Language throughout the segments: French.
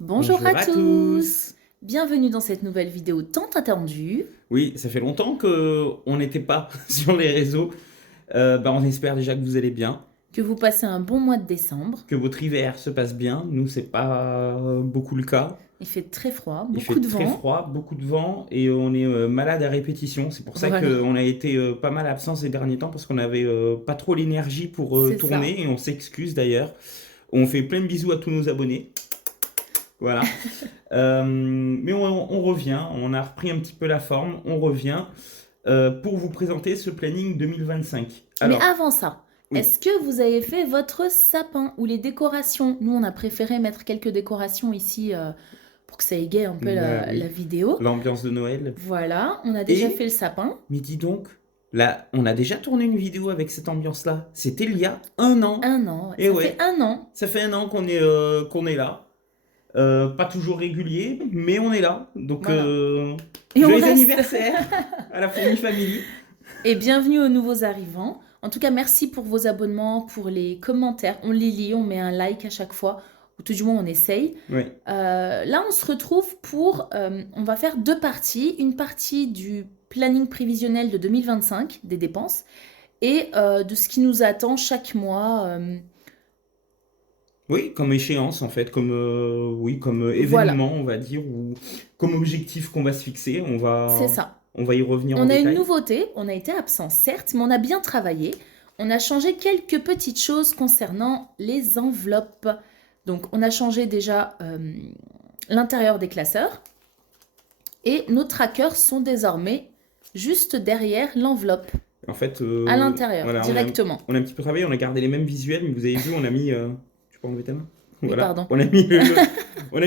Bonjour Bonjour à à tous. tous! Bienvenue dans cette nouvelle vidéo tant attendue. Oui, ça fait longtemps qu'on n'était pas sur les réseaux. On espère déjà que vous allez bien, Que vous passez un bon mois de décembre. que votre hiver se passe bien. Nous, c'est pas beaucoup le cas. Il fait très froid, Il beaucoup fait de très vent. froid, beaucoup de vent et on est malade à répétition. C'est pour ça Voilà, qu'on a été pas mal absent ces derniers temps parce qu'on avait pas trop l'énergie pour c'est ça. tourner et on s'excuse d'ailleurs. On fait plein de bisous à tous nos abonnés. Voilà. Mais on revient, on a repris un petit peu la forme, on revient pour vous présenter ce planning 2025. Mais Alors, avant ça, oui, est-ce que vous avez fait votre sapin ou les décorations? Nous, on a préféré mettre quelques décorations ici pour que ça égaye un peu bah la oui, vidéo. l'ambiance de Noël. Voilà, on a déjà fait Et, le sapin. mais dis donc, là, on a déjà tourné une vidéo avec cette ambiance-là. C'était il y a un an. Un an, ouais. Et Ça fait ouais, un an. ça fait un an qu'on est là. Pas toujours régulier, mais on est là. Donc, Voilà. Et on joyeux reste. anniversaire à la Fourmi Family. Et bienvenue aux nouveaux arrivants. En tout cas, merci pour vos abonnements, pour les commentaires. On les lit, on met un like à chaque fois, ou tout du moins on essaye. Oui. Là, on se retrouve pour... on va faire deux parties. Une partie du planning prévisionnel de 2025, des dépenses, et de ce qui nous attend chaque mois. Oui, comme échéance en fait, comme oui, comme Voilà, événement, on va dire, ou comme objectif qu'on va se fixer. c'est ça. On va y revenir en On a une détail. nouveauté, on a été absent certes, mais on a bien travaillé. On a changé quelques petites choses concernant les enveloppes. Donc on a changé déjà l'intérieur des classeurs et nos trackers sont désormais juste derrière l'enveloppe, En fait, à l'intérieur, voilà, directement. on a un petit peu travaillé, on a gardé les mêmes visuels, mais vous avez vu, on a mis, tu peux enlever ta main? Oui, Voilà, pardon. on a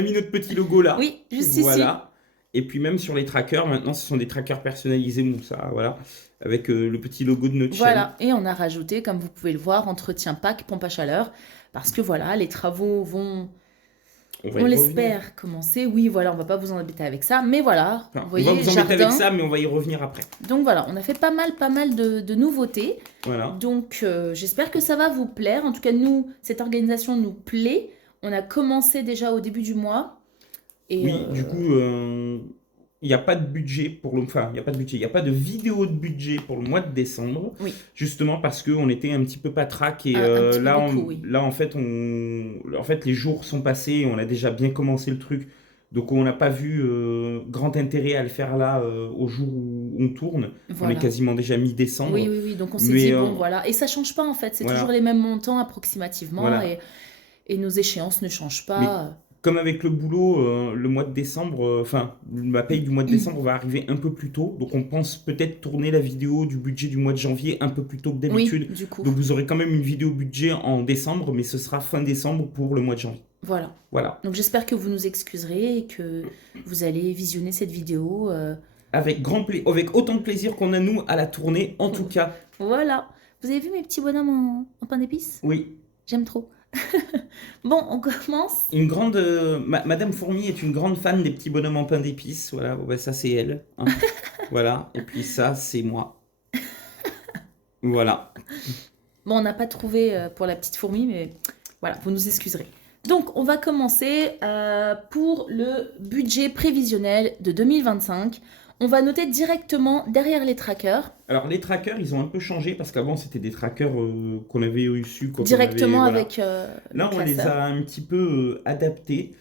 mis notre petit logo là, Oui, juste ici. voilà. Et puis même sur les trackers, maintenant, ce sont des trackers personnalisés, bon ça, voilà, avec le petit logo de notre chaîne. Voilà, et on a rajouté, comme vous pouvez le voir, entretien pack, pompe à chaleur, parce que voilà, les travaux vont, On va on y revenir. l'espère, commencer. Oui, voilà, on va pas vous embêter avec ça, mais voilà, vous Enfin, on va voyez, vous embêter avec jardin. ça, mais on va y revenir après. Donc voilà, on a fait pas mal de nouveautés. Voilà. Donc j'espère que ça va vous plaire. En tout cas, nous, cette organisation nous plaît. On a commencé déjà au début du mois. Et Oui, du coup, il n'y a pas de budget pour le... Enfin, il n'y a pas de budget, il n'y a pas de vidéo de budget pour le mois de décembre, oui, justement parce qu'on était un petit peu patraque et un petit peu beaucoup, oui. là, en fait, les jours sont passés et on a déjà bien commencé le truc. Donc, on n'a pas vu grand intérêt à le faire là au jour où on tourne. On est Voilà. quasiment déjà Oui, mi-décembre. oui, oui. Donc on s'est Mais dit, bon, voilà. Et ça change pas en fait. C'est toujours les voilà, mêmes montants approximativement. voilà. Et nos échéances ne changent Mais pas. comme avec le boulot, le mois de décembre, enfin, ma paye du mois de décembre va arriver un peu plus tôt. Donc, on pense peut-être tourner la vidéo du budget du mois de janvier un peu plus tôt que Oui, d'habitude. du coup. Donc, vous aurez quand même une vidéo budget en décembre, mais ce sera fin décembre pour le mois de janvier. Voilà. Voilà. Donc j'espère que vous nous excuserez et que vous allez visionner cette vidéo. Avec autant de plaisir qu'on a nous à la tournée, en tout cas. Voilà. Vous avez vu mes petits bonhommes en pain d'épices? Oui. J'aime trop. Bon, on commence. Une grande. Madame Fourmi est une grande fan des petits bonhommes en pain d'épices. Voilà, bon, bah, ça c'est elle, hein. Voilà. Et puis ça, c'est moi. Voilà. Bon, on n'a pas trouvé pour la petite fourmi, mais voilà, vous nous excuserez. Donc, on va commencer pour le budget prévisionnel de 2025. On va noter directement derrière les trackers, Alors les trackers, ils ont un peu changé parce qu'avant c'était des trackers qu'on avait reçus quand on avait... directement Voilà. avec le Là on les classeur. a un petit peu adaptés.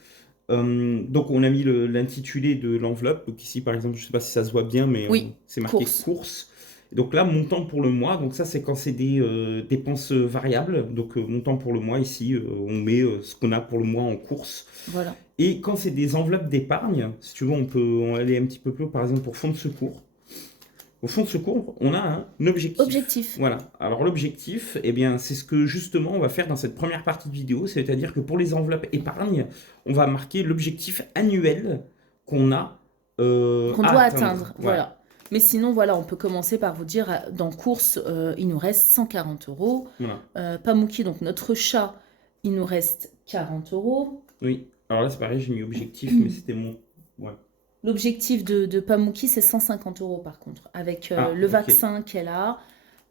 Donc on a mis l'intitulé de l'enveloppe. Donc ici par exemple, je ne sais pas si ça se voit bien, mais Oui, c'est marqué course. course. Et donc là, montant pour le mois. Donc ça c'est quand c'est des dépenses variables. Donc montant pour le mois, ici on met ce qu'on a pour le mois en course. Voilà. Et quand c'est des enveloppes d'épargne, si tu veux, on aller un petit peu plus, par exemple pour fonds de secours. Au fond de ce cours, on a un objectif. Objectif. Voilà. Alors l'objectif, eh bien, c'est ce que justement on va faire dans cette première partie de vidéo, c'est-à-dire que pour les enveloppes épargne, on va marquer l'objectif annuel qu'on a Qu'on à doit atteindre. atteindre. Voilà. Voilà. Mais sinon, voilà, on peut commencer par vous dire, dans course, il nous reste 140 euros. Voilà. Pamouki, donc notre chat, il nous reste 40 euros. Oui. Alors là, c'est pareil, j'ai mis objectif, mais c'était mon. Ouais. L'objectif de Pamouki, c'est 150 euros par contre, avec Ah, le ok. vaccin qu'elle a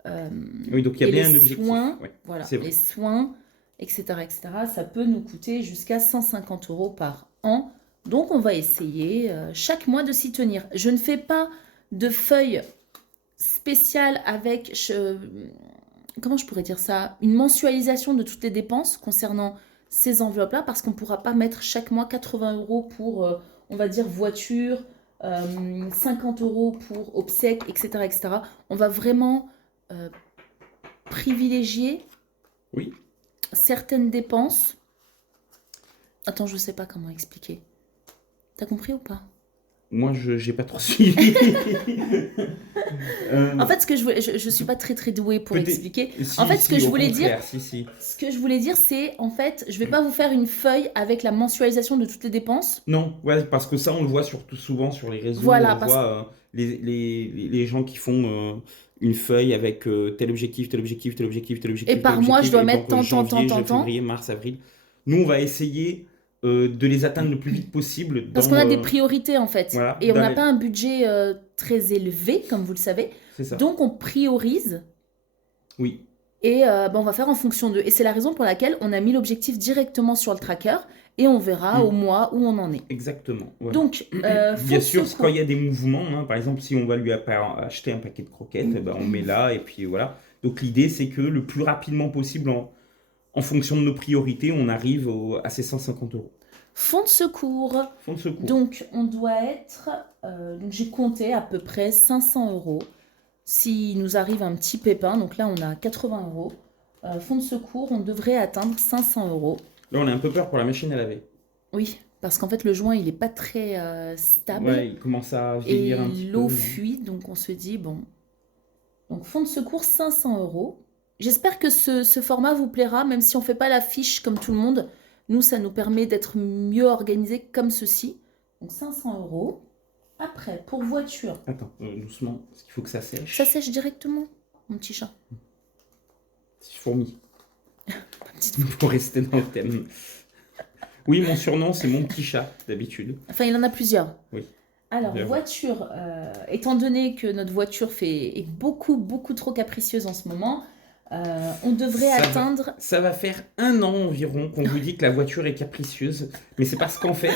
euh, Oui, donc il y a et les bien un objectif. soins, Ouais, voilà, c'est les vrai. soins, etc., etc. Ça peut nous coûter jusqu'à 150 euros par an. Donc, on va essayer chaque mois de s'y tenir. Je ne fais pas de feuille spéciale avec, comment je pourrais dire ça, une mensualisation de toutes les dépenses concernant ces enveloppes-là, parce qu'on ne pourra pas mettre chaque mois 80 € pour, on va dire, voiture, 50 € pour obsèques, etc., etc. On va vraiment privilégier Oui. certaines dépenses. Attends, je ne sais pas comment expliquer. T'as compris ou pas? Moi, je n'ai pas trop suivi. En fait, ce que je suis pas très douée pour Peut-être- expliquer. Si, En fait, ce que si, je au voulais dire, contraire, si. ce que je voulais dire, c'est en fait, je vais pas vous faire une feuille avec la mensualisation de toutes les dépenses. Non, ouais, parce que ça, on le voit surtout souvent sur les réseaux. Voilà, On parce voit les gens qui font une feuille avec tel objectif, tel objectif, tel objectif, tel objectif, et tel par mois, je objectif. dois Et mettre donc, tant. janvier, février, mars, avril. Nous, on va essayer de les atteindre le plus vite possible Parce dans... qu'on a des priorités en fait. voilà, Et on dans n'a les- pas un budget très élevé, comme vous le savez. C'est ça. Donc, on priorise Oui, et on va faire en fonction d'eux. Et c'est la raison pour laquelle on a mis l'objectif directement sur le tracker et on verra au mois où on en est. exactement. Voilà. Donc, Bien fonds de sûr, secours. quand il y a des mouvements, hein, par exemple, si on va lui acheter un paquet de croquettes, ben, on met là, et puis voilà. Donc l'idée, c'est que le plus rapidement possible, en fonction de nos priorités, on arrive à ces 150 €. Fonds de secours. Fonds de secours. Donc, on doit être. Donc, j'ai compté à peu près 500 €. S'il nous arrive un petit pépin, donc là, on a 80 €. Fonds de secours, on devrait atteindre 500 €. Là, on a un peu peur pour la machine à laver. Oui, parce qu'en fait, le joint, il n'est pas très stable. Ouais, il commence à Et vieillir un petit peu. l'eau fuit, donc on se dit, bon. Donc, fonds de secours, 500 €. J'espère que ce format vous plaira, même si on ne fait pas la fiche comme tout le monde. Nous, ça nous permet d'être mieux organisés comme ceci. Donc, 500 €. Après, pour voiture, Attends, doucement, parce qu'il faut que ça sèche. ça sèche directement, mon petit chat. C'est fourmi, Ma petite- pour rester dans le thème. Oui, mon surnom, c'est mon petit chat, d'habitude. Enfin, il en a plusieurs. Oui. Alors, J'avoue. voiture, étant donné que notre voiture est beaucoup trop capricieuse en ce moment, on devrait Ça va. atteindre... Ça va faire 1 an environ qu'on vous dit que la voiture est capricieuse. Mais c'est parce qu'en fait,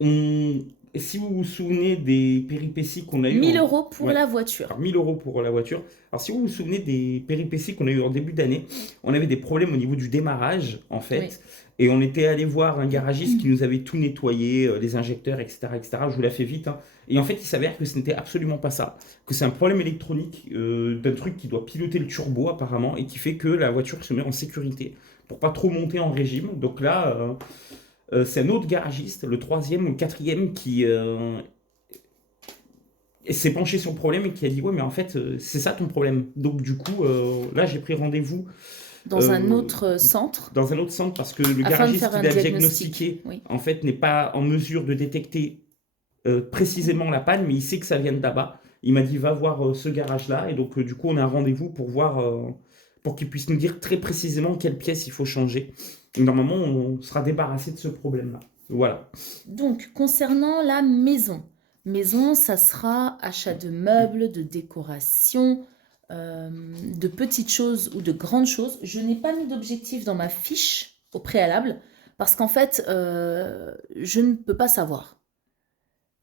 si vous vous souvenez des péripéties qu'on a eues... 1000 € pour Ouais. la voiture. Alors, 1000 € pour la voiture. Alors, si vous vous souvenez des péripéties qu'on a eues en début d'année, on avait des problèmes au niveau du démarrage, en fait. Oui. Et on était allé voir un garagiste qui nous avait tout nettoyé, les injecteurs, etc., etc. Je vous la fais vite, hein. Et en fait, il s'avère que ce n'était absolument pas ça. Que c'est un problème électronique d'un truc qui doit piloter le turbo, apparemment, et qui fait que la voiture se met en sécurité pour pas trop monter en régime. Donc là, c'est un autre garagiste, le 3e ou le 4e, qui s'est penché sur le problème et qui a dit ouais, mais en fait, c'est ça ton problème. Donc du coup, là, j'ai pris rendez-vous Dans un autre centre, dans un autre centre parce que le afin de garagiste faire qui un l'a diagnostic. diagnostiqué, Oui. en fait, n'est pas en mesure de détecter précisément la panne, mais il sait que ça vient de là-bas. Il m'a dit va voir ce garage-là, et donc du coup, on a un rendez-vous pour voir, pour qu'il puisse nous dire très précisément quelle pièce il faut changer. Et normalement, on sera débarrassé de ce problème-là. Voilà. Donc, concernant la maison. Maison, ça sera achat de meubles, de décoration, de petites choses ou de grandes choses. Je n'ai pas mis d'objectif dans ma fiche au préalable parce qu'en fait, je ne peux pas savoir.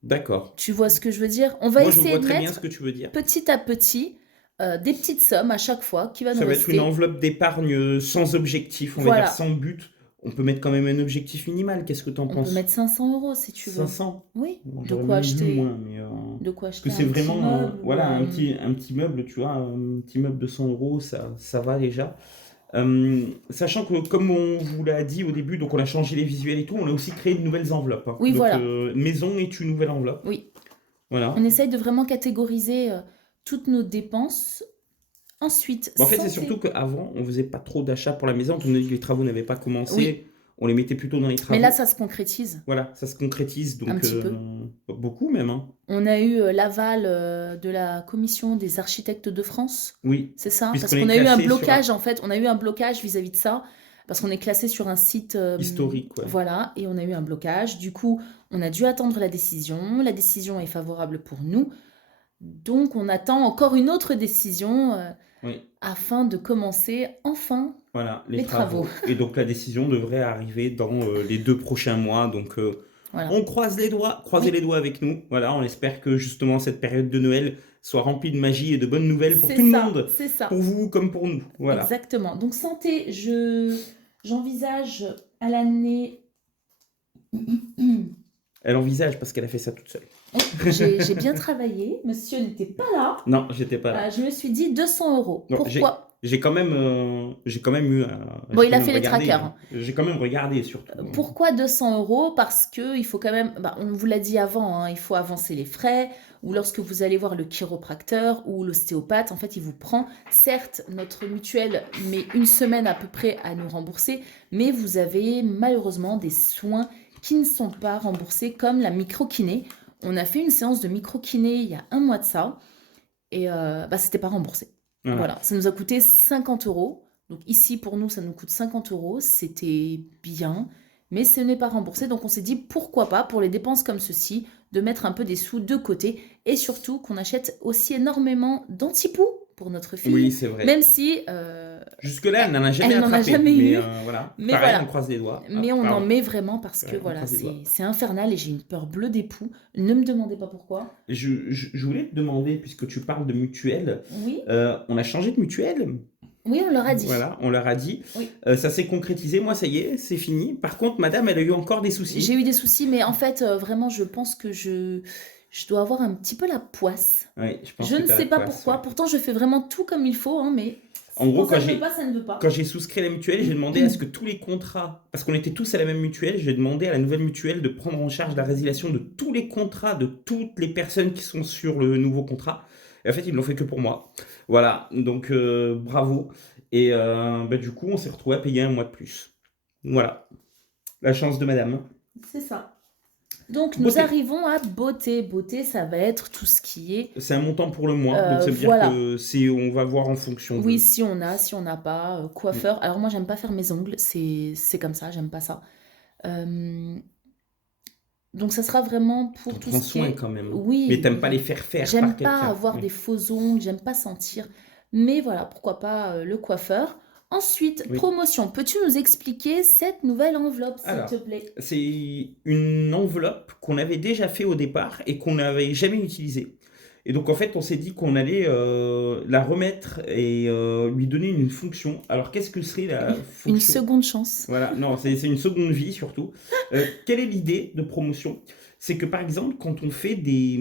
D'accord. Tu vois ce que je veux dire? On va Moi, je essayer vois de très bien mettre ce que tu veux dire. petit à petit des petites sommes à chaque fois qui va Ça nous va être rester. une enveloppe d'épargne sans objectif, on va Voilà. dire sans but. On peut mettre quand même un objectif minimal. Qu'est-ce que tu en On penses? peut mettre 500 € si tu veux. 500. Oui, Bon, de j'aurais quoi même vu acheter, moins, mais de quoi parce que acheter c'est un petit vraiment meuble. voilà, un petit meuble, tu vois, un petit meuble de 100 €, ça va déjà. Sachant que, comme on vous l'a dit au début, donc on a changé les visuels et tout, on a aussi créé de nouvelles enveloppes, hein. Oui, Donc, voilà. maison est une nouvelle enveloppe. Oui, Voilà. on essaye de vraiment catégoriser toutes nos dépenses. Ensuite, En fait, c'est santé. surtout qu'avant, on faisait pas trop d'achats pour la maison, étant donné que les travaux n'avaient pas commencé. Oui. On les mettait plutôt dans les travaux. Mais là, ça se concrétise. Voilà, ça se concrétise, donc Un petit peu. beaucoup même, hein. On a eu l'aval de la commission des architectes de France, Oui. c'est ça? Puisqu'on Parce est qu'on a eu un classé sur blocage, en fait, on a eu un blocage vis-à-vis de ça, parce qu'on est classé sur un site historique, ouais. Voilà, et on a eu un blocage. Du coup, on a dû attendre la décision. La décision est favorable pour nous. Donc, on attend encore une autre décision Oui. afin de commencer enfin Voilà, les les travaux. Et donc la décision devrait arriver dans les 2 prochains mois. Donc Voilà. On croise les doigts, croisez Oui, les doigts avec nous. Voilà, on espère que justement cette période de Noël soit remplie de magie et de bonnes nouvelles pour tout le monde, c'est pour ça, vous comme pour nous. Voilà. exactement. Donc santé, j'envisage à l'année. Elle envisage parce qu'elle a fait ça toute seule. Oui, j'ai bien travaillé, monsieur n'était pas là. Non, j'étais pas là. Je me suis dit 200 euros. Non, Pourquoi? j'ai quand même eu, Bon, j'ai il quand a même fait les regardé, trackers, hein. hein. J'ai quand même regardé surtout, hein. Pourquoi 200 euros? Parce que il faut quand même, bah, on vous l'a dit avant, hein, il faut avancer les frais, ou lorsque vous allez voir le chiropracteur ou l'ostéopathe, en fait, il vous prend, certes, notre mutuelle met une semaine à peu près à nous rembourser, mais vous avez malheureusement des soins qui ne sont pas remboursés, comme la microkiné. On a fait une séance de microkiné il y a un mois de ça, et bah, c'était pas remboursé. Voilà. Voilà, ça nous a coûté 50 euros. Donc ici, pour nous, ça nous coûte 50 euros. C'était bien, mais ce n'est pas remboursé. Donc on s'est dit, pourquoi pas, pour les dépenses comme ceci, de mettre un peu des sous de côté. Et surtout qu'on achète aussi énormément d'antipoux pour notre Oui, fille, c'est vrai. même si Jusque-là, elle elle, n'en a jamais elle n'en a attrapé. jamais Mais eu. voilà. Mais Pareil, on voilà, croise les doigts. mais Hop, on en pardon. met vraiment parce que Ouais, on voilà, croise les doigts. c'est infernal et j'ai une peur bleue des poux. Ne me demandez pas pourquoi. Je voulais te demander, puisque tu parles de mutuelle, Oui, on a changé de mutuelle. oui, on leur a dit. Voilà, on leur a dit. Oui. Ça s'est concrétisé. Moi, ça y est, c'est fini. Par contre, madame, elle a eu encore des J'ai soucis. eu des soucis, mais en fait, vraiment, je pense que je dois avoir un petit peu la poisse. Ouais, je pense Je que ne tu as sais la pas poisse, pourquoi. ouais. Pourtant, je fais vraiment tout comme il faut, hein, mais En gros, quand ça ne veut pas, ça ne veut pas. quand j'ai souscrit à la mutuelle, j'ai demandé à ce que tous les contrats, parce qu'on était tous à la même mutuelle, j'ai demandé à la nouvelle mutuelle de prendre en charge la résiliation de tous les contrats de toutes les personnes qui sont sur le nouveau contrat. Et en fait, ils l'ont fait que pour moi. Voilà, donc bravo. Et bah, du coup, on s'est retrouvé à payer un mois de plus. Voilà, la chance de madame. C'est ça. Donc, nous Beauté. arrivons à beauté. Beauté, ça va être tout ce qui est. C'est un montant pour le mois, donc ça veut dire Voilà. que on va voir en fonction Oui, de. si on a, si on n'a pas. Mm. Coiffeur. Alors, moi, j'aime pas faire mes ongles. C'est comme ça, j'aime pas ça. Euh, Donc, ça sera vraiment T'en pour tout prends ce qui soin est. quand même, hein. Mais Oui, t'aimes pas les oui. faire faire J'aime par pas quelqu'un. avoir Oui. des faux ongles, j'aime pas sentir. Mais voilà, pourquoi pas le coiffeur. Ensuite, Oui. promotion. Peux-tu nous expliquer cette nouvelle enveloppe, s'il Alors, te plaît? c'est une enveloppe qu'on avait déjà fait au départ et qu'on n'avait jamais utilisée. Et donc en fait, on s'est dit qu'on allait la remettre et lui donner une fonction. Alors qu'est-ce que serait la Une fonction? seconde chance. Voilà, non, c'est une seconde vie surtout. Quelle est l'idée de promotion? C'est que par exemple, quand on fait des...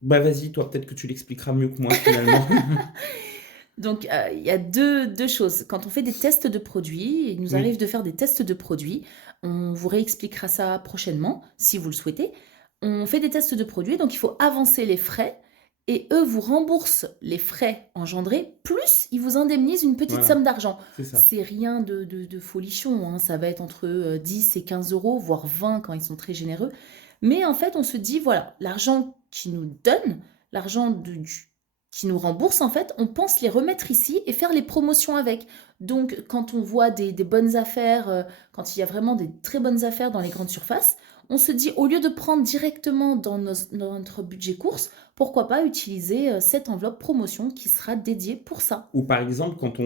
Bah vas-y, toi peut-être que tu l'expliqueras mieux que moi finalement. Donc, il y a deux choses. Quand on fait des tests de produits, il nous Oui, arrive de faire des tests de produits. On vous réexpliquera ça prochainement, si vous le souhaitez. On fait des tests de produits, donc il faut avancer les frais. Et eux vous remboursent les frais engendrés, plus ils vous indemnisent une petite voilà, somme d'argent. c'est ça. C'est rien de folichon, hein. Ça va être entre 10 et 15 euros, voire 20 quand ils sont très généreux. Mais en fait, on se dit, voilà, l'argent qu'ils nous donnent, l'argent qui nous rembourse, en fait, on pense les remettre ici et faire les promotions avec. Donc, quand on voit des bonnes affaires, quand il y a vraiment des très bonnes affaires dans les grandes surfaces, on se dit, au lieu de prendre directement dans notre budget course, pourquoi pas utiliser cette enveloppe promotion qui sera dédiée pour ça. Ou par exemple, quand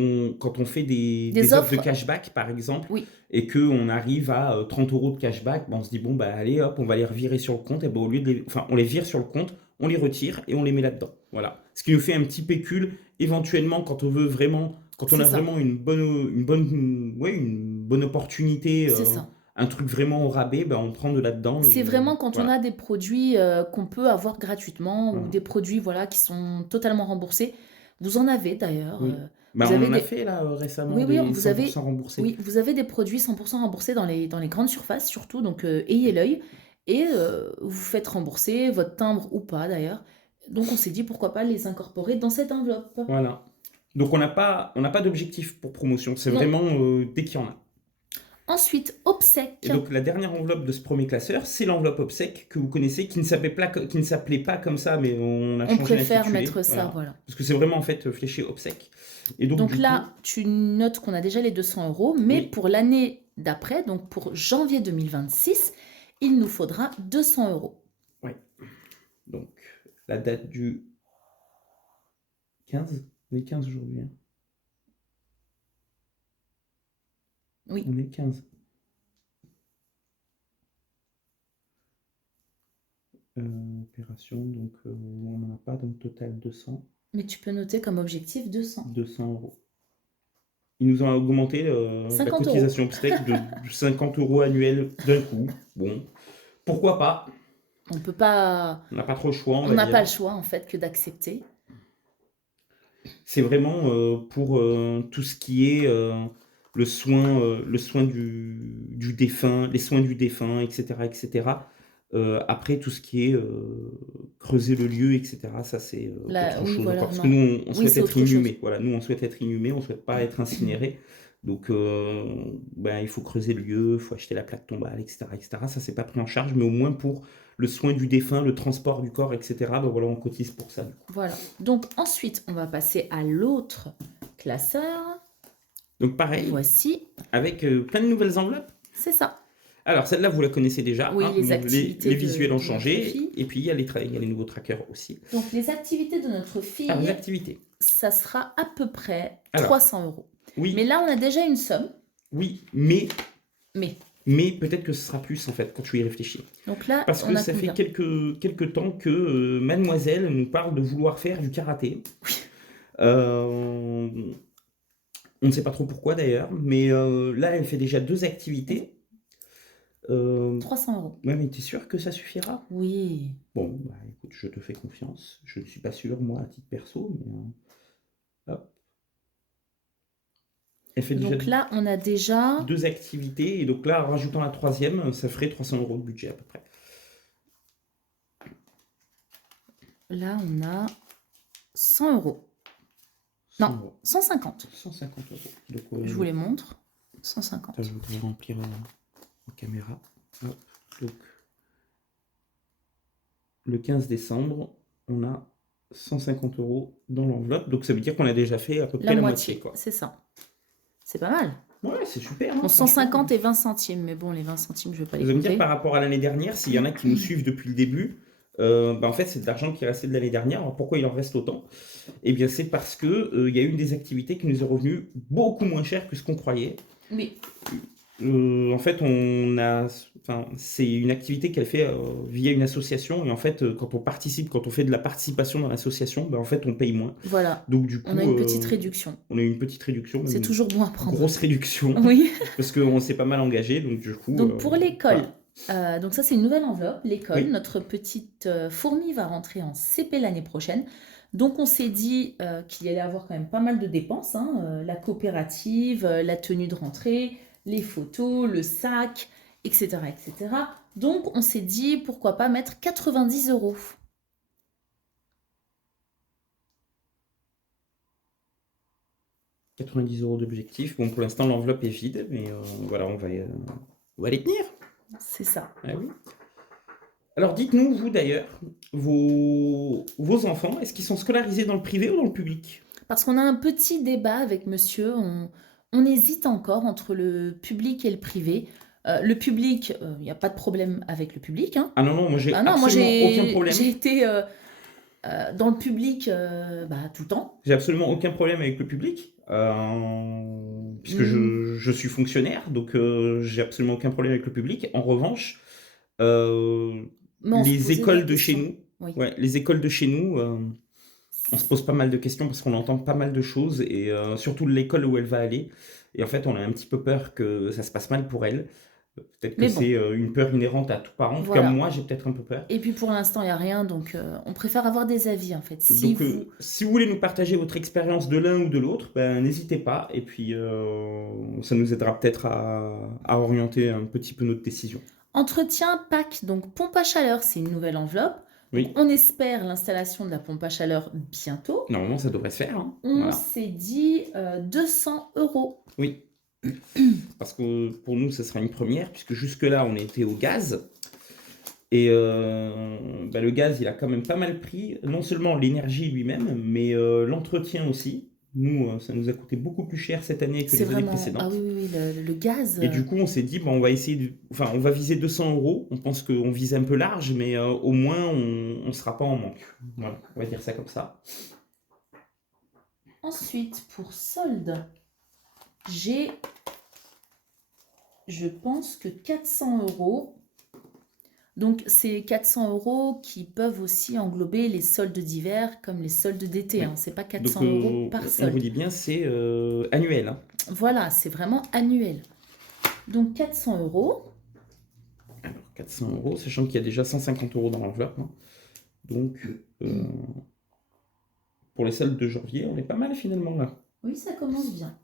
on fait Des des offres de offres, cashback, par exemple, oui, et qu'on arrive à 30 euros de cashback, ben, on se dit, bon, bah, allez, hop, on va les revirer sur le compte. Et ben, au lieu de enfin, on les vire sur le compte, on les retire et on les met là-dedans. Voilà. Ce qui nous fait un petit pécule, éventuellement, quand on veut vraiment, quand on c'est a ça, vraiment ouais, une bonne opportunité, c'est ça. un truc vraiment au rabais, ben, on prend de là-dedans C'est et vraiment quand on voilà. a des produits qu'on peut avoir gratuitement ou Voilà. des produits voilà, qui sont totalement remboursés. Vous en avez d'ailleurs. Oui. Ben, Vous on avez en a des... fait là récemment Oui, oui, des vous avez... 100% remboursés. Oui, vous avez des produits 100% remboursés dans les grandes surfaces surtout, donc ayez l'œil. Et vous faites rembourser votre timbre ou pas d'ailleurs. Donc on s'est dit pourquoi pas les incorporer dans cette enveloppe. Voilà. Donc on n'a pas d'objectif pour promotion, c'est Non. vraiment dès qu'il y en a. Ensuite, obsèques. Et donc la dernière enveloppe de ce premier classeur, c'est l'enveloppe obsèque que vous connaissez, qui ne s'appelait pas comme ça, mais on a On changé préfère l'intitulé. mettre ça, Voilà. voilà. Parce que c'est vraiment en fait fléché obsèque. Et donc Donc du coup, là, tu notes qu'on a déjà les 200 euros, mais oui, pour l'année d'après, donc pour janvier 2026, il nous faudra 200 euros. oui. Donc la date du 15, on est 15 aujourd'hui, hein. Oui, On est 15. Opération, donc on n'en a pas, donc total 200. Mais tu peux noter comme objectif 200. 200 euros. Ils nous ont augmenté la 50 euros. cotisation Pstec de 50 euros annuels d'un coup. Bon, pourquoi pas? On peut pas. On n'a pas trop le choix, On va n'a dire. pas le choix en fait que d'accepter. C'est vraiment pour tout ce qui est le soin du défunt, les soins du défunt, etc., etc. Après, tout ce qui est creuser le lieu, etc., ça c'est Là, autre oui, chose voilà, encore. Parce que non. nous, on Oui, souhaite c'est être autre chose. inhumés. Voilà, nous, on souhaite être inhumés, on souhaite pas être incinérés. Donc, ben, il faut creuser le lieu, il faut acheter la plaque tombale, etc., etc. Ça, c'est pas pris en charge, mais au moins pour le soin du défunt, le transport du corps, etc., ben voilà, on cotise pour ça. Du coup. Voilà. Donc ensuite, on va passer à l'autre classeur. Donc, pareil, Voici, avec plein de nouvelles enveloppes. c'est ça. Alors, celle-là, vous la connaissez déjà. Oui, hein. les Bon, activités les de visuels ont notre changé. fille. Et puis, il y a les nouveaux trackers aussi. Donc les activités de notre fille, Alors, les activités. ça sera à peu près Alors, 300 euros. Oui, Mais là, on a déjà une somme. oui, mais Mais peut-être que ce sera plus, en fait, quand tu y réfléchis. donc là, Parce on que a ça combien? fait quelques temps que mademoiselle nous parle de vouloir faire du karaté. Euh, on ne sait pas trop pourquoi d'ailleurs, mais là, elle fait déjà 2 activités. 300 euros. Ouais, mais t'es sûr que ça suffira? Oui. Bon, bah écoute, je te fais confiance. Je ne suis pas sûr, moi, à titre perso, mais hop. Elle fait déjà Donc là, on a déjà 2 activités, et donc là, en rajoutant la 3e, ça ferait 300 euros de budget à peu près. Là, on a 100 euros. 100 Non, euros. 150. 150 euros. Donc, Je vous les montre. 150. attends, je voudrais remplir en caméra. Hop, donc, le 15 décembre, on a 150 euros dans l'enveloppe. Donc, ça veut dire qu'on a déjà fait à peu près La la moitié, moitié, quoi. c'est ça. C'est pas mal. Ouais, c'est super. Hein, Bon, franchement. 150 et 20 centimes, mais bon, les 20 centimes, je vais pas les Vous allez me dire compter. par rapport à l'année dernière, s'il y en a qui nous suivent depuis le début, bah, en fait, c'est de l'argent qui est resté de l'année dernière. Alors, pourquoi il en reste autant? Eh bien, c'est parce que il y a une des activités qui nous est revenue beaucoup moins cher que ce qu'on croyait. Oui. En fait, c'est une activité qu'elle fait via une association. Et en fait, quand on fait de la participation dans l'association, ben, en fait, on paye moins. Voilà. Donc, du coup, On a une petite réduction. On a une petite réduction. C'est toujours bon à prendre. Grosse réduction. Oui. Parce qu'on s'est pas mal engagé. Donc, du coup. Donc pour l'école, voilà. donc ça c'est une nouvelle enveloppe, l'école. Oui. Notre petite fourmi va rentrer en CP l'année prochaine. Donc on s'est dit qu'il y allait avoir quand même pas mal de dépenses, hein, la coopérative, la tenue de rentrée, les photos, le sac, etc., etc. Donc on s'est dit pourquoi pas mettre 90 euros. « 90 euros d'objectif. Bon, pour l'instant, l'enveloppe est vide, mais voilà, on va les tenir. C'est ça. Ah oui. Alors, dites-nous, vous d'ailleurs, vos enfants, est-ce qu'ils sont scolarisés dans le privé ou dans le public? Parce qu'on a un petit débat avec monsieur, on hésite encore entre le public et le privé. Le public, il n'y a pas de problème avec le public, hein. Ah non, non, moi j'ai Ah non, moi absolument aucun problème. j'ai été dans le public tout le temps. J'ai absolument aucun problème avec le public, puisque je suis fonctionnaire, donc j'ai absolument aucun problème avec le public. En revanche, les écoles de chez nous, Oui. ouais, les écoles de chez nous, on se pose pas mal de questions parce qu'on entend pas mal de choses, et surtout l'école où elle va aller. Et en fait, on a un petit peu peur que ça se passe mal pour elle. Peut-être que Mais bon. c'est une peur inhérente à tout parent. En tout cas, Voilà. moi, j'ai peut-être un peu peur. Et puis pour l'instant, il n'y a rien, donc on préfère avoir des avis en fait. Donc, si vous voulez nous partager votre expérience de l'un ou de l'autre, ben, n'hésitez pas. Et puis, ça nous aidera peut-être à orienter un petit peu notre décision. Entretien PAC, donc pompe à chaleur, c'est une nouvelle enveloppe. Oui. Donc, on espère l'installation de la pompe à chaleur bientôt. Normalement, ça devrait se faire. Hein. On Voilà. s'est dit 200 euros. Oui. Parce que pour nous, ce sera une première, puisque jusque-là, on était au gaz. Et bah, le gaz, il a quand même pas mal pris, non seulement l'énergie lui-même, mais l'entretien aussi. Nous, ça nous a coûté beaucoup plus cher cette année que les années précédentes. Ah oui, le gaz. Et du coup, on s'est dit, bah, on va essayer on va viser 200 euros. On pense qu'on vise un peu large, mais au moins, on ne sera pas en manque. Voilà, on va dire ça comme ça. Ensuite, pour solde, j'ai, je pense que 400 euros Donc, c'est 400 euros qui peuvent aussi englober les soldes d'hiver comme les soldes d'été, Oui. hein. C'est pas Donc, 400 euros par on vous solde. dit bien, c'est annuel, hein. Voilà, c'est vraiment annuel. Donc, 400 euros. Alors, 400 euros, sachant qu'il y a déjà 150 euros dans l'enveloppe, hein. Donc, pour les soldes de janvier, on est pas mal finalement là. Oui, ça commence bien.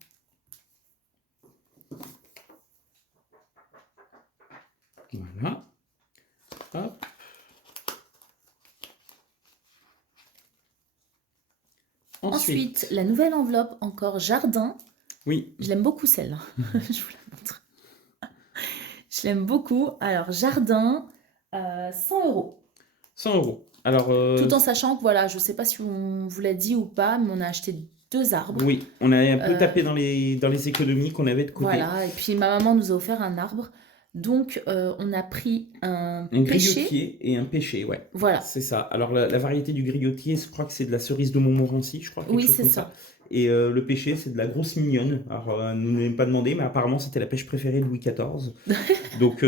Voilà. Hop. Ensuite, la nouvelle enveloppe, encore jardin. Oui, Je l'aime beaucoup celle-là. Je vous la montre. Je l'aime beaucoup. Alors, jardin, 100 euros. 100 euros. Alors, Tout en sachant que, voilà, je ne sais pas si on vous l'a dit ou pas, mais on a acheté 2 arbres. oui, on a un peu tapé dans les économies qu'on avait de côté. Voilà, et puis ma maman nous a offert un arbre. Donc, on a pris un Un pêcher. griotier et un pêcher, ouais. Voilà. C'est ça. Alors, la variété du griotier, je crois que c'est de la cerise de Montmorency, je crois, quelque Oui, chose c'est comme ça. ça. Et le pêcher, c'est de la grosse mignonne. Alors, nous n'avons pas demandé, mais apparemment, c'était la pêche préférée de Louis XIV. Donc,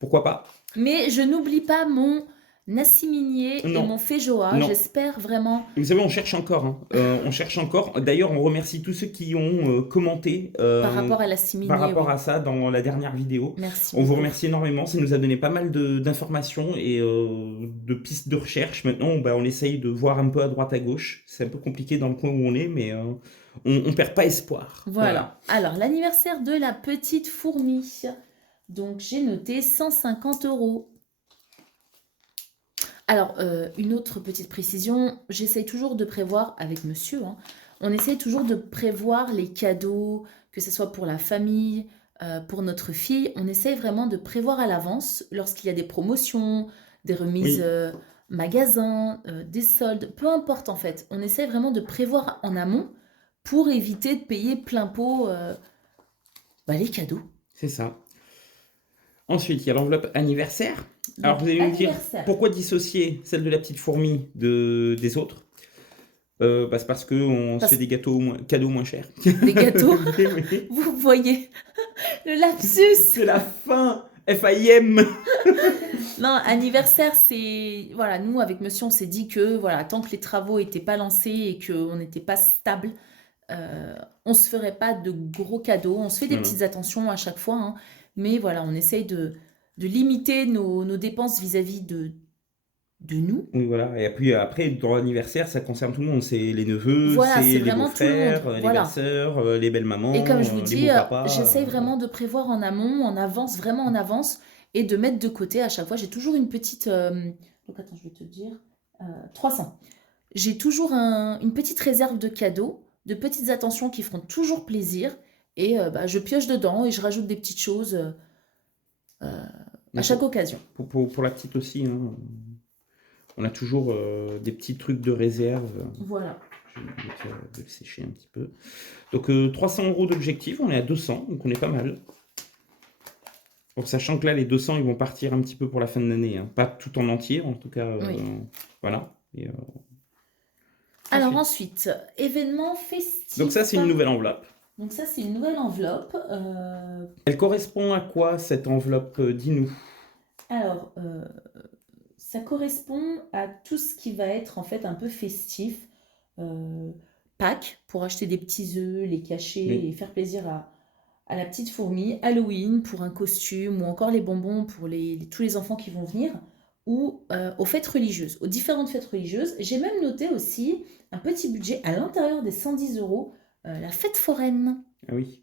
pourquoi pas? Mais je n'oublie pas mon nassiminier et Non. mon feijoa. Non. J'espère vraiment. Vous savez, on cherche encore, hein. On cherche encore. D'ailleurs, on remercie tous ceux qui ont commenté Par rapport à la siminier, par rapport oui. à ça dans la dernière vidéo. Merci On vous beaucoup. remercie énormément. Ça nous a donné pas mal d'informations et de pistes de recherche. Maintenant, bah, on essaye de voir un peu à droite à gauche. C'est un peu compliqué dans le coin où on est, mais on perd pas espoir. Voilà. Alors, l'anniversaire de la petite fourmi. Donc, j'ai noté 150 euros. Alors, une autre petite précision, j'essaye toujours de prévoir avec monsieur, hein, on essaye toujours de prévoir les cadeaux, que ce soit pour la famille, pour notre fille. On essaye vraiment de prévoir à l'avance lorsqu'il y a des promotions, des remises Oui. magasins, des soldes, peu importe en fait. On essaye vraiment de prévoir en amont pour éviter de payer plein pot les cadeaux. C'est ça. Ensuite, il y a l'enveloppe anniversaire. Alors, Donc, vous allez me dire, anniversaire. pourquoi dissocier celle de la petite fourmi des autres? Bah, c'est parce qu'on se fait des cadeaux moins chers. Des gâteaux, Oui. vous voyez le lapsus. C'est la fin. FIM. Non, anniversaire, c'est... Voilà, nous, avec monsieur, on s'est dit que, voilà, tant que les travaux n'étaient pas lancés et qu'on n'était pas stable, on se ferait pas de gros cadeaux. On se fait des Voilà. petites attentions à chaque fois, hein, mais voilà, on essaye de limiter nos dépenses vis-à-vis de nous. Oui, voilà. Et puis après, dans l'anniversaire, ça concerne tout le monde. C'est les neveux, Voilà, c'est c'est les vraiment tout le monde. beaux-frères, les Voilà. belles-sœurs, les belles-mamans, Et comme je vous les dis, beaux-papas. j'essaye vraiment de prévoir en amont, en avance, vraiment en avance, et de mettre de côté à chaque fois. J'ai toujours une petite... Donc attends, je vais te dire... 300. J'ai toujours une petite réserve de cadeaux, de petites attentions qui feront toujours plaisir, et je pioche dedans et je rajoute des petites choses à chaque occasion. Pour la petite aussi, hein, on a toujours des petits trucs de réserve. Voilà. Je vais de le sécher un petit peu. Donc 300 euros d'objectif, on est à 200, donc on est pas mal. Bon, sachant que là, les 200, ils vont partir un petit peu pour la fin de l'année, hein. Pas tout en entier, en tout cas. Oui. Voilà. Et, alors ensuite, événement festif. donc ça, c'est une nouvelle enveloppe. Donc ça, c'est une nouvelle enveloppe. Elle correspond à quoi, cette enveloppe? Dis-nous. Alors, ça correspond à tout ce qui va être en fait un peu festif. Pâques, pour acheter des petits œufs, les cacher Oui. et faire plaisir à la petite fourmi. Halloween pour un costume ou encore les bonbons pour tous les enfants qui vont venir. Ou aux fêtes religieuses, aux différentes fêtes religieuses. J'ai même noté aussi un petit budget à l'intérieur des 110 euros, la fête foraine. Ah oui.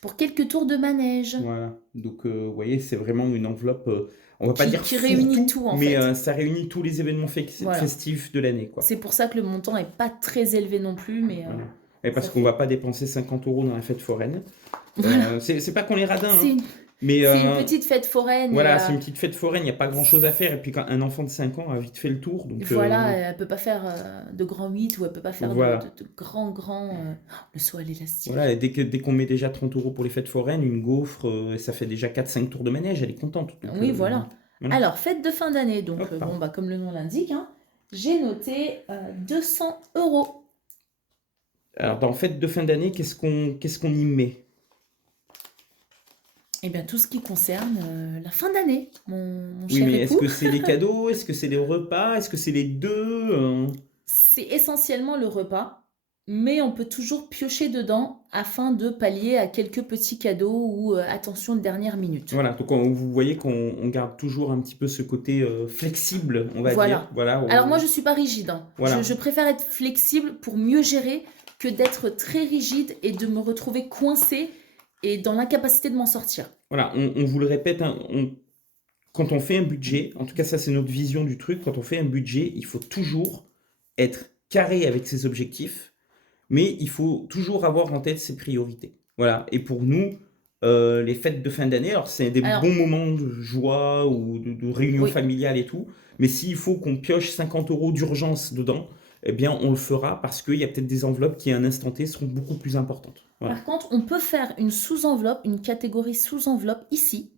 Pour quelques tours de manège. Voilà. Donc, vous voyez, c'est vraiment une enveloppe, on va pas dire qui réunit tout, en mais fait. ça réunit tous les événements festifs de l'année, quoi. C'est pour ça que le montant n'est pas très élevé non plus, mais... Voilà. Et parce qu'on va pas dépenser 50 euros dans la fête foraine. Voilà. C'est pas qu'on est radin, C'est hein. une... Mais c'est une petite fête foraine. voilà, c'est une petite fête foraine, il n'y a pas grand-chose à faire. Et puis quand un enfant de 5 ans a vite fait le tour. Donc, voilà, elle ne peut pas faire de grands 8 ou elle ne peut pas faire voilà. de grands... le saut à l'élastique. Voilà, et dès qu'on met déjà 30 euros pour les fêtes foraines, une gaufre, ça fait déjà 4-5 tours de manège, elle est contente. Donc, oui, voilà. Alors, fête de fin d'année. Donc, Hop. comme le nom l'indique, hein, j'ai noté 200 euros. Alors, dans fête de fin d'année, qu'est-ce qu'on y met? Eh bien, tout ce qui concerne la fin d'année, mon Oui, cher mais est-ce époux. que c'est les cadeaux? Est-ce que c'est les repas? Est-ce que c'est les deux? C'est essentiellement le repas, mais on peut toujours piocher dedans afin de pallier à quelques petits cadeaux ou attention de dernière minute. Voilà, donc vous voyez qu'on garde toujours un petit peu ce côté flexible, on va dire. Voilà. Voilà, Alors moi, je suis pas rigide, hein. Je voilà. préfère être flexible pour mieux gérer que d'être très rigide et de me retrouver coincée et dans l'incapacité de m'en sortir. Voilà, on vous le répète, hein, quand on fait un budget, en tout cas ça c'est notre vision du truc, quand on fait un budget, il faut toujours être carré avec ses objectifs, mais il faut toujours avoir en tête ses priorités. Voilà, et pour nous, les fêtes de fin d'année, alors c'est des Alors, bons moments de joie ou de réunion oui. familiale et tout, mais s'il faut qu'on pioche 50 euros d'urgence dedans, eh bien on le fera parce qu'il y a peut-être des enveloppes qui à un instant T seront beaucoup plus importantes. Voilà. Par contre, on peut faire une sous-enveloppe, une catégorie sous-enveloppe ici.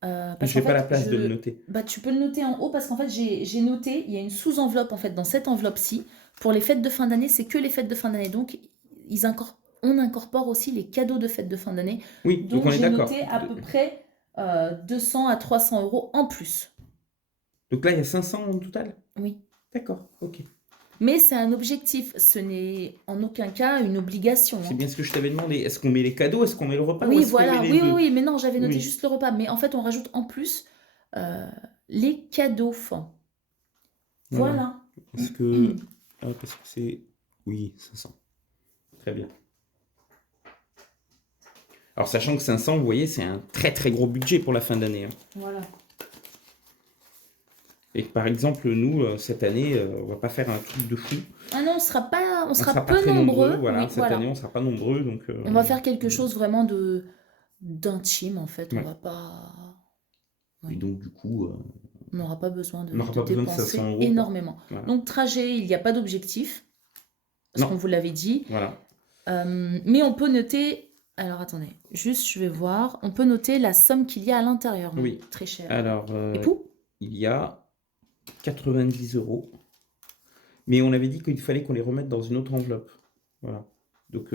Parce Je qu'en n'ai pas la fait, place de le noter. bah, tu peux le noter en haut parce qu'en fait, j'ai noté, il y a une sous-enveloppe en fait dans cette enveloppe-ci. Pour les fêtes de fin d'année, c'est que les fêtes de fin d'année. Donc, on incorpore aussi les cadeaux de fêtes de fin d'année. Oui, donc Donc, on est j'ai d'accord. noté à peu près 200 à 300 euros en plus. Donc là, il y a 500 en total? Oui. D'accord, ok. Mais c'est un objectif, ce n'est en aucun cas une obligation, C'est hein. bien ce que je t'avais demandé. Est-ce qu'on met les cadeaux? Est-ce qu'on met le repas? Ou Oui, est-ce qu'on met voilà, les oui, oui, deux? oui, mais non, j'avais noté Oui. juste le repas. Mais en fait, on rajoute en plus euh, les cadeaux. Voilà. Est-ce que... Ah, parce que c'est... Oui, 500. Très bien. Alors, sachant que 500, vous voyez, c'est un très très gros budget pour la fin d'année, hein. Voilà. Et que, par exemple, nous, cette année, on va pas faire un truc de fou. Ah non, on sera pas peu très nombreux. Voilà, Oui, cette voilà. année, on sera pas nombreux, donc... On va faire quelque chose vraiment d'intime en fait. On Ouais. va pas, Et donc, du coup, on n'aura pas besoin on n'aura pas besoin de 500 dépenser euros, quoi. énormément. Voilà. Donc trajet, il n'y a pas d'objectif, parce Non. qu'on vous l'avait dit. Voilà. Mais on peut noter. Alors attendez, juste je vais voir. On peut noter la somme qu'il y a à l'intérieur. mon Oui. Très cher. Alors, Époux? il y a 90 euros. Mais on avait dit qu'il fallait qu'on les remette dans une autre enveloppe. Voilà. Donc,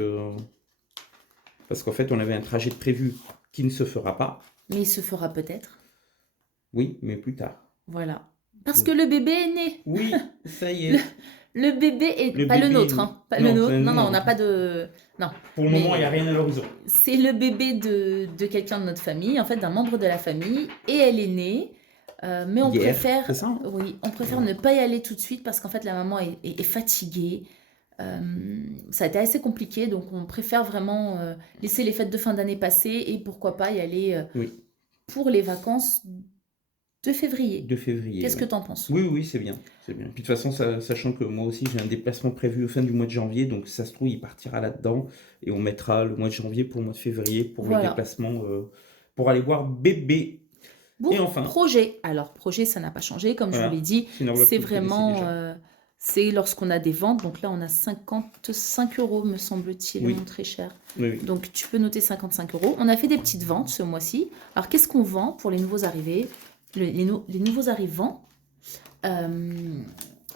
parce qu'en fait, on avait un trajet de prévu qui ne se fera pas. Mais il se fera peut-être. Oui, mais plus tard. Voilà. Parce Donc- que le bébé est né. Oui, ça y est. Le bébé est. Le Pas le bébé nôtre, est- hein. Pas Non, le nôtre. c'est- Non, non, non. on n'a pas de. Non. Pour le Mais- moment, il n'y a rien à l'horizon. C'est le bébé de quelqu'un de notre famille, en fait, d'un membre de la famille, et elle est née. Mais on Hier, préfère, c'est ça, hein? oui, on préfère ne pas y aller tout de suite parce qu'en fait la maman est fatiguée. Ça a été assez compliqué, donc on préfère vraiment laisser les fêtes de fin d'année passer et pourquoi pas y aller Oui, pour les vacances de février. de février. Qu'est-ce que ouais. t'en penses? Oui, oui, c'est bien. C'est bien. Puis de toute façon, sachant que moi aussi, j'ai un déplacement prévu au fin du mois de janvier, donc ça se trouve, il partira là-dedans. Et on mettra le mois de janvier pour le mois de février pour Voilà. le déplacement pour aller voir bébé. Bon, Et enfin, projet. Alors, projet, ça n'a pas changé, comme je Voilà. vous l'ai dit. c'est une enveloppe C'est que vous connaissez vraiment, déjà. c'est lorsqu'on a des ventes. Donc là, on a 55 euros, me semble-t-il, Oui. mon très cher. Oui, oui. Donc tu peux noter 55 euros. On a fait des petites ventes ce mois-ci. Alors qu'est-ce qu'on vend pour les nouveaux arrivés? Les nouveaux arrivants.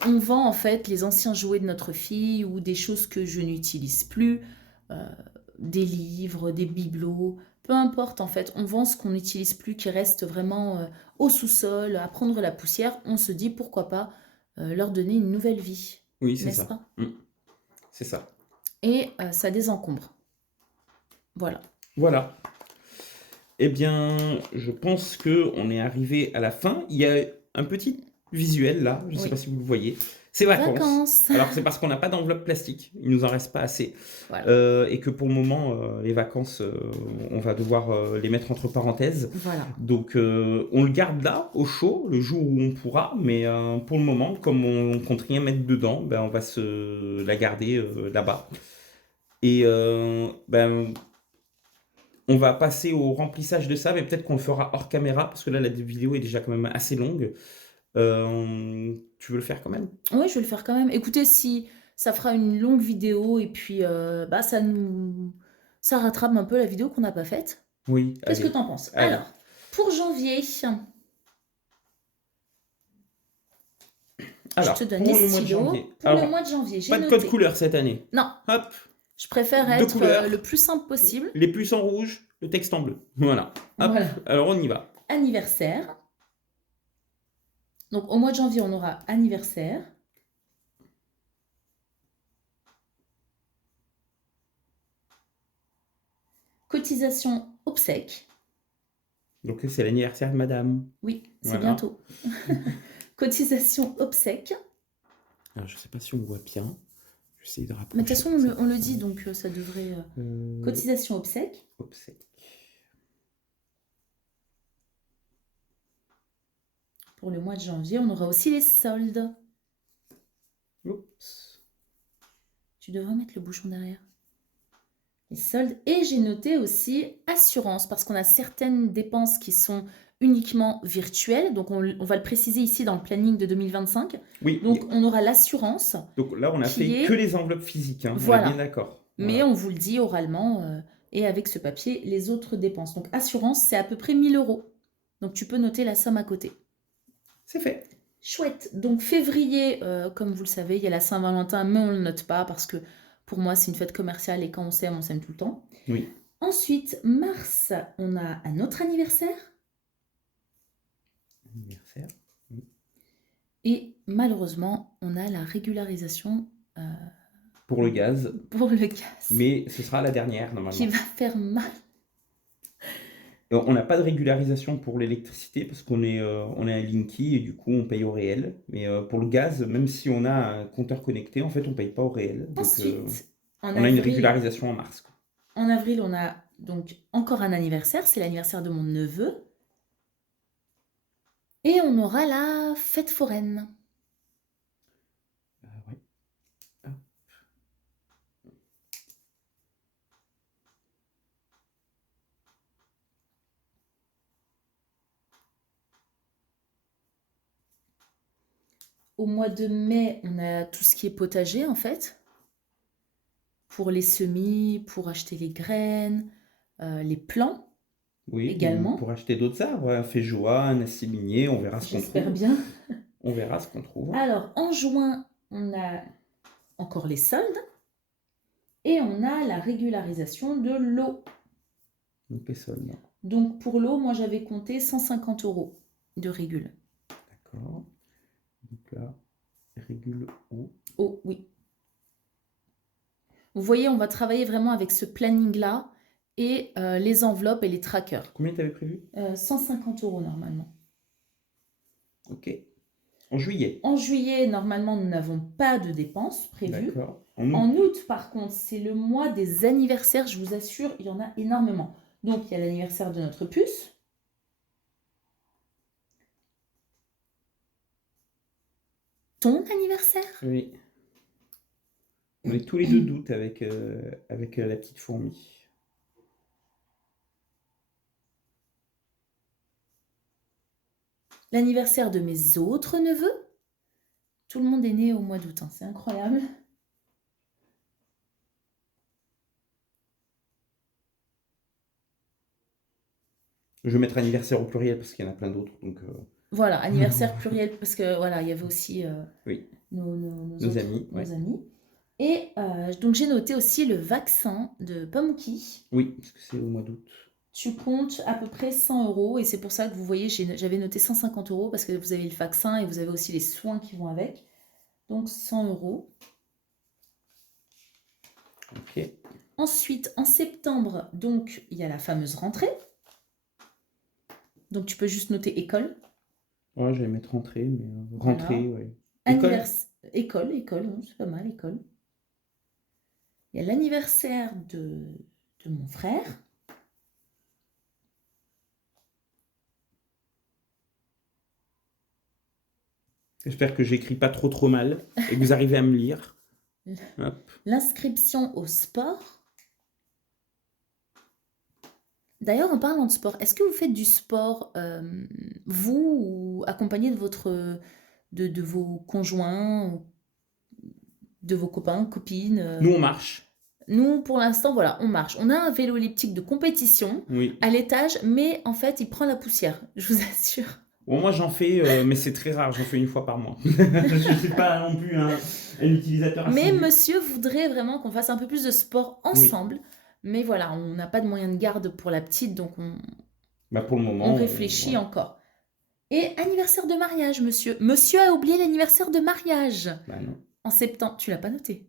On vend en fait les anciens jouets de notre fille ou des choses que je n'utilise plus, des livres, des bibelots, peu importe en fait. On vend ce qu'on n'utilise plus qui reste vraiment au sous-sol, à prendre la poussière. On se dit pourquoi pas leur donner une nouvelle vie, Oui, c'est n'est-ce ça. pas? C'est ça. Et ça désencombre. Voilà. Voilà. Eh bien, je pense que on est arrivé à la fin. Il y a un petit visuel là, je ne sais Oui. pas si vous le voyez. C'est vacances. Vacances. Alors c'est parce qu'on n'a pas d'enveloppe plastique, il nous en reste pas assez. Voilà. Et que pour le moment, les vacances, on va devoir les mettre entre parenthèses. Voilà. Donc on le garde là, au chaud, le jour où on pourra, mais pour le moment, comme on compte rien mettre dedans, ben, on va se la garder là-bas. Et on va passer au remplissage de ça, mais peut-être qu'on le fera hors caméra, parce que là, la vidéo est déjà quand même assez longue. Tu veux le faire quand même? Oui, je vais le faire quand même. Écoutez, si ça fera une longue vidéo et puis bah, ça rattrape un peu la vidéo qu'on n'a pas faite. Oui, Qu'est-ce que allez. t'en penses? Allez. Alors, pour janvier, Alors, je te donne pour les le mois de stylos. janvier. Pour Alors, le mois de janvier, j'ai pas de noté. code couleur cette année. Non, Hop, Je préfère de être couleurs, le plus simple possible. les plus en rouge, le texte en bleu. Voilà. Hop, Voilà. alors on y va. Anniversaire. Donc au mois de janvier, on aura anniversaire. Cotisation obsèque. Donc c'est l'anniversaire de madame. Oui, c'est Voilà. bientôt. Cotisation obsèque. Alors je sais pas si on voit bien. J'essaie de rapprocher. Mais de toute façon, on le dit, donc ça devrait... Cotisation obsèque. Obsèque. Pour le mois de janvier, on aura aussi les soldes. Oups. Tu devrais mettre le bouchon derrière. Les soldes. Et j'ai noté aussi assurance, parce qu'on a certaines dépenses qui sont uniquement virtuelles. Donc, on va le préciser ici dans le planning de 2025. Oui. Donc, on aura l'assurance. Donc là, on a fait que les enveloppes physiques. Hein. Voilà. On est bien d'accord. Mais on vous le dit oralement et avec ce papier, les autres dépenses. Donc, assurance, c'est à peu près 1 000 €. Donc, tu peux noter la somme à côté. C'est fait. Chouette. Donc, février, comme vous le savez, il y a la Saint-Valentin, mais on ne le note pas parce que pour moi, c'est une fête commerciale et quand on s'aime tout le temps. Oui. Ensuite, mars, on a un autre anniversaire. Anniversaire. Oui. Et malheureusement, on a la régularisation pour le gaz. Pour le gaz. Mais ce sera la dernière, normalement. Qui va faire mal. On n'a pas de régularisation pour l'électricité parce qu'on est à Linky et du coup on paye au réel. Mais pour le gaz, même si on a un compteur connecté, en fait on ne paye pas au réel. Donc, Ensuite, on a une régularisation en mars. Quoi. En avril, on a donc encore un anniversaire. C'est l'anniversaire de mon neveu. Et on aura la fête foraine. Ouais. Ah. Au mois de mai, on a tout ce qui est potager en fait. Pour les semis, pour acheter les graines, les plants. Oui, également. Pour acheter d'autres arbres, un feijoa, un asséminier, on verra ce qu'on trouve. J'espère bien. On verra ce qu'on trouve. Alors, en juin, on a encore les soldes et on a la régularisation de l'eau. Donc les soldes. Donc pour l'eau, moi j'avais compté 150 € de régule. D'accord. Donc là, régule eau. Oh oui. Vous voyez, on va travailler vraiment avec ce planning-là et les enveloppes et les trackers. Combien tu avais prévu 150 € normalement. Ok. En juillet. En juillet, normalement, nous n'avons pas de dépenses prévues. D'accord. En août, par contre, c'est le mois des anniversaires. Je vous assure, il y en a énormément. Donc, il y a l'anniversaire de notre puce. Ton anniversaire? Oui. On est tous les deux d'août avec la petite fourmi. L'anniversaire de mes autres neveux. Tout le monde est né au mois d'août, hein. C'est incroyable. Je vais mettre anniversaire au pluriel parce qu'il y en a plein d'autres. Donc, Voilà, anniversaire pluriel, parce que voilà, il y avait aussi oui. nos amis. Nos amis. Et donc j'ai noté aussi le vaccin de Pamouki. Oui, parce que c'est au mois d'août. Tu comptes à peu près 100 € et c'est pour ça que vous voyez, j'avais noté 150 € parce que vous avez le vaccin et vous avez aussi les soins qui vont avec. Donc 100 €. Ok. Ensuite, en septembre, donc il y a la fameuse rentrée. Donc tu peux juste noter école. Ouais, je vais mettre rentrée, mais rentrée, Voilà. ouais. École, c'est pas mal, école. Il y a l'anniversaire de mon frère. J'espère que j'écris pas trop mal et que vous arrivez à me lire. L'inscription au sport. D'ailleurs, en parlant de sport, est-ce que vous faites du sport, vous, ou accompagné de vos conjoints, ou de vos copains, copines Nous, on marche. Nous, pour l'instant, voilà, on marche. On a un vélo elliptique de compétition à l'étage, mais en fait, il prend la poussière, je vous assure. Bon, moi, j'en fais, mais c'est très rare, j'en fais une fois par mois. Je ne suis pas non plus Un utilisateur Mais assidu. monsieur voudrait vraiment qu'on fasse un peu plus de sport Oui. ensemble. Mais voilà, on n'a pas de moyen de garde pour la petite, donc Bah, pour le on moment, réfléchit voilà. encore. Et anniversaire de mariage, monsieur. Monsieur a oublié l'anniversaire de mariage. Bah non. En septembre. Tu l'as pas noté?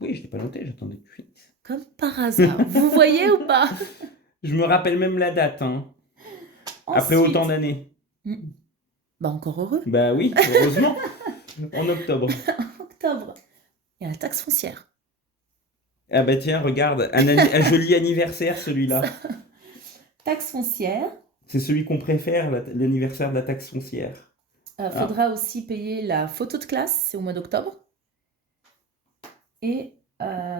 Oui, je l'ai pas noté, j'attendais que tu finisses. Comme par hasard. Vous voyez ou pas? Je me rappelle même la date, hein. Après autant Ensuite, d'années. bah encore heureux. Bah oui, heureusement. En octobre. Octobre. Il y a la taxe foncière. Ah bah tiens, regarde, un joli anniversaire celui-là. Taxe foncière. C'est celui qu'on préfère, l'anniversaire de la taxe foncière. Faudra aussi payer la photo de classe, c'est au mois d'octobre. Et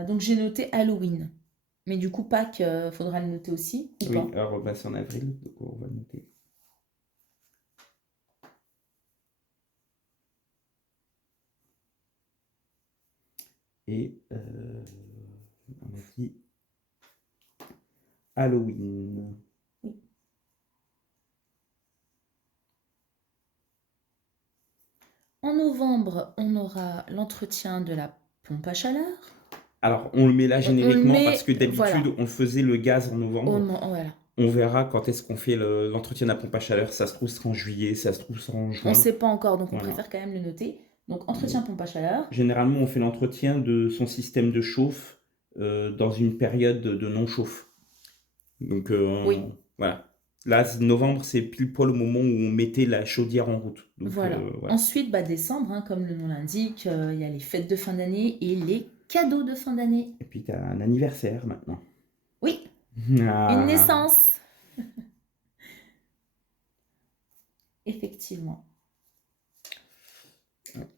donc j'ai noté Halloween. Mais du coup, Pâques, faudra le noter aussi, ou Oui, pas? alors bah, c'est en avril, donc on va le noter. Et on a dit Halloween. Oui. En novembre, on aura l'entretien de la pompe à chaleur. Alors, on le met là génériquement met, parce que d'habitude, voilà. on faisait le gaz en novembre. Voilà. On verra quand est-ce qu'on fait l'entretien de la pompe à chaleur. Ça se trouve, ce sera en juillet, ça se trouve, ce sera en On juin. ne sait pas encore, donc on Voilà. préfère quand même le noter. Donc, entretien pompe à chaleur. Généralement, on fait l'entretien de son système de chauffe dans une période de non-chauffe. Donc, Oui. voilà. Là, novembre, c'est pile poil au moment où on mettait la chaudière en route. Donc, Voilà. Ensuite, décembre, hein, comme le nom l'indique, il y a les fêtes de fin d'année et les cadeaux de fin d'année. Et puis, tu as un anniversaire maintenant. Oui, Ah. une naissance. Effectivement.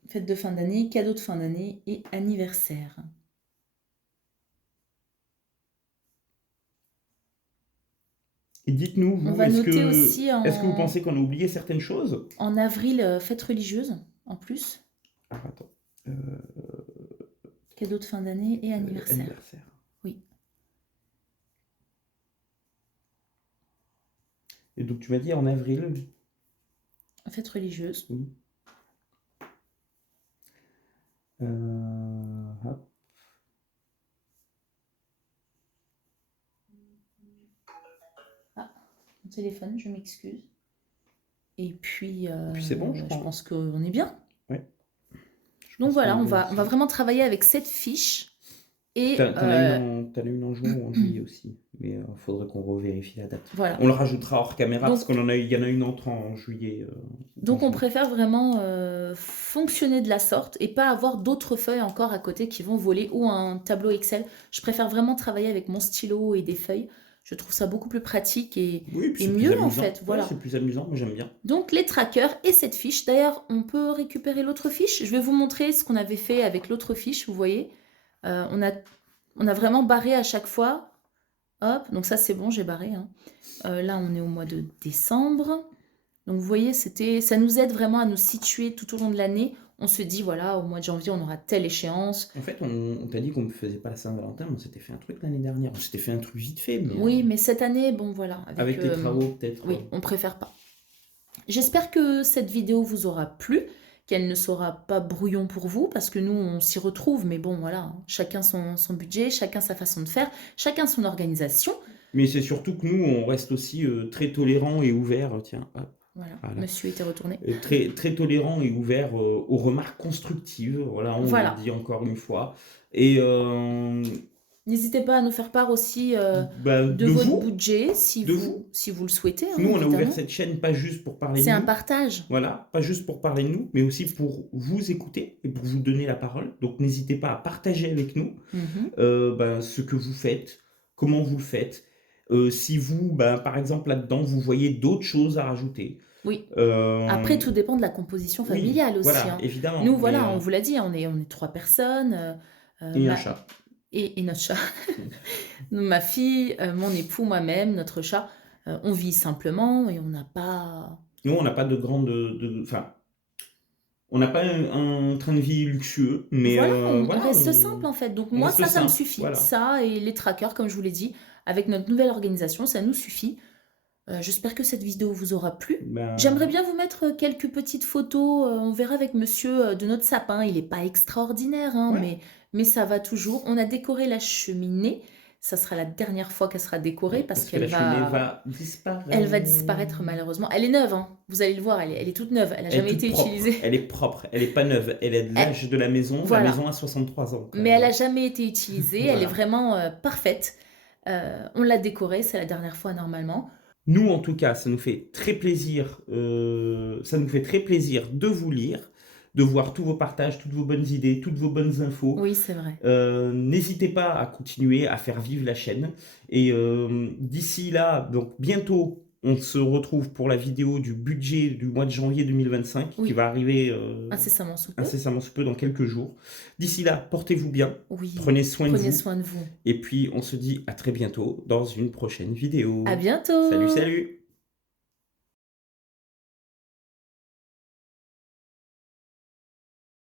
Fête de fin d'année, cadeaux de fin d'année et anniversaire. Et dites-nous, On vous, va est-ce noter aussi est-ce que vous pensez qu'on a oublié certaines choses? en avril, fête religieuse, en plus. Ah, attends. Cadeaux de fin d'année et anniversaire. Anniversaire. Oui. Et donc, tu m'as dit en avril? Fête religieuse. Oui. Hop. Mon téléphone, je m'excuse. Et puis, c'est bon, je je crois. pense qu'on est bien. Ouais. Donc voilà, on va vraiment travailler avec cette fiche. Et T'en as une en juin ou en juillet aussi, mais il faudrait qu'on revérifie la date. voilà. On le rajoutera hors caméra Donc- parce qu'il y en a une entrant en juillet. Donc on préfère vraiment fonctionner de la sorte et pas avoir d'autres feuilles encore à côté qui vont voler ou un tableau Excel. Je préfère vraiment travailler avec mon stylo et des feuilles. Je trouve ça beaucoup plus pratique et puis c'est mieux, plus en amusant. fait, voilà. Ouais, c'est plus amusant, moi j'aime bien. donc les trackers et cette fiche. D'ailleurs, on peut récupérer l'autre fiche. Je vais vous montrer ce qu'on avait fait avec l'autre fiche, vous voyez. On a vraiment barré à chaque fois. Hop, donc ça c'est bon, j'ai barré. Hein. Là, on est au mois de décembre. Donc vous voyez, ça nous aide vraiment à nous situer tout au long de l'année. On se dit, voilà, au mois de janvier, on aura telle échéance. En fait, on t'a dit qu'on ne faisait pas la Saint-Valentin, mais on s'était fait un truc l'année dernière. On s'était fait un truc vite fait, mais... Oui, mais cette année, bon voilà. avec les travaux, peut-être. Oui, on préfère pas. J'espère que cette vidéo vous aura plu, qu'elle ne sera pas brouillon pour vous, parce que nous, on s'y retrouve, mais bon, voilà, hein, chacun son budget, chacun sa façon de faire, chacun son organisation. Mais c'est surtout que nous, on reste aussi très tolérants et ouverts. Tiens, hop. Voilà, Voilà. monsieur était retourné. Très, très tolérant et ouvert aux remarques constructives. Voilà, on Voilà. le dit encore une fois. Et N'hésitez pas à nous faire part aussi de votre vous, budget, si de vous le souhaitez. hein, nous, on a évidemment. ouvert cette chaîne pas juste pour parler de C'est un nous. partage. Voilà, pas juste pour parler de nous, mais aussi pour vous écouter et pour vous donner la parole. Donc n'hésitez pas à partager avec nous Mhm. ce que vous faites, comment vous le faites. Si vous, par exemple, là-dedans, vous voyez d'autres choses à rajouter. Oui. Euh, Après, tout dépend de la composition familiale oui, aussi. voilà, hein. évidemment. Nous, mais, voilà, on vous l'a dit, on est 3 personnes. et un chat. Et notre chat. Ma fille, mon époux, moi-même, notre chat. On vit simplement et on n'a pas... Nous, on n'a pas de grande... Enfin, on n'a pas un train de vie luxueux, mais Voilà, on voilà, reste simple en fait. Donc on moi, reste ça me simple, suffit. voilà. Ça et les trackers, comme je vous l'ai dit, avec notre nouvelle organisation, ça nous suffit. J'espère que cette vidéo vous aura plu. J'aimerais Ben, bien vous mettre quelques petites photos. On verra avec monsieur de notre sapin. Il n'est pas extraordinaire, hein, ouais. mais ça va toujours. On a décoré la cheminée. Ça sera la dernière fois qu'elle sera décorée Oui, parce parce que la cheminée va elle va disparaître. disparaître malheureusement. Elle est neuve, hein. Vous allez le voir, elle est toute neuve. Elle n'a Elle est jamais toute été propre. utilisée. Elle est propre. Elle est pas neuve. Elle est de Elle- l'âge de la maison. La voilà. maison a 63 ans, quand Mais elle même. n'a jamais été utilisée. Elle est Voilà. vraiment parfaite. On l'a décorée, c'est la dernière fois normalement. Nous, en tout cas, ça nous fait très plaisir. Ça nous fait très plaisir de vous lire, de voir tous vos partages, toutes vos bonnes idées, toutes vos bonnes infos. Oui, c'est vrai. N'hésitez pas à continuer à faire vivre la chaîne. Et d'ici là, donc bientôt, on se retrouve pour la vidéo du budget du mois de janvier 2025 qui Oui, va arriver incessamment sous peu. incessamment sous peu dans quelques jours. D'ici là, portez-vous bien, Oui, prenez soin de prenez vous. soin de vous. Et puis, on se dit à très bientôt dans une prochaine vidéo. À bientôt! Salut, salut!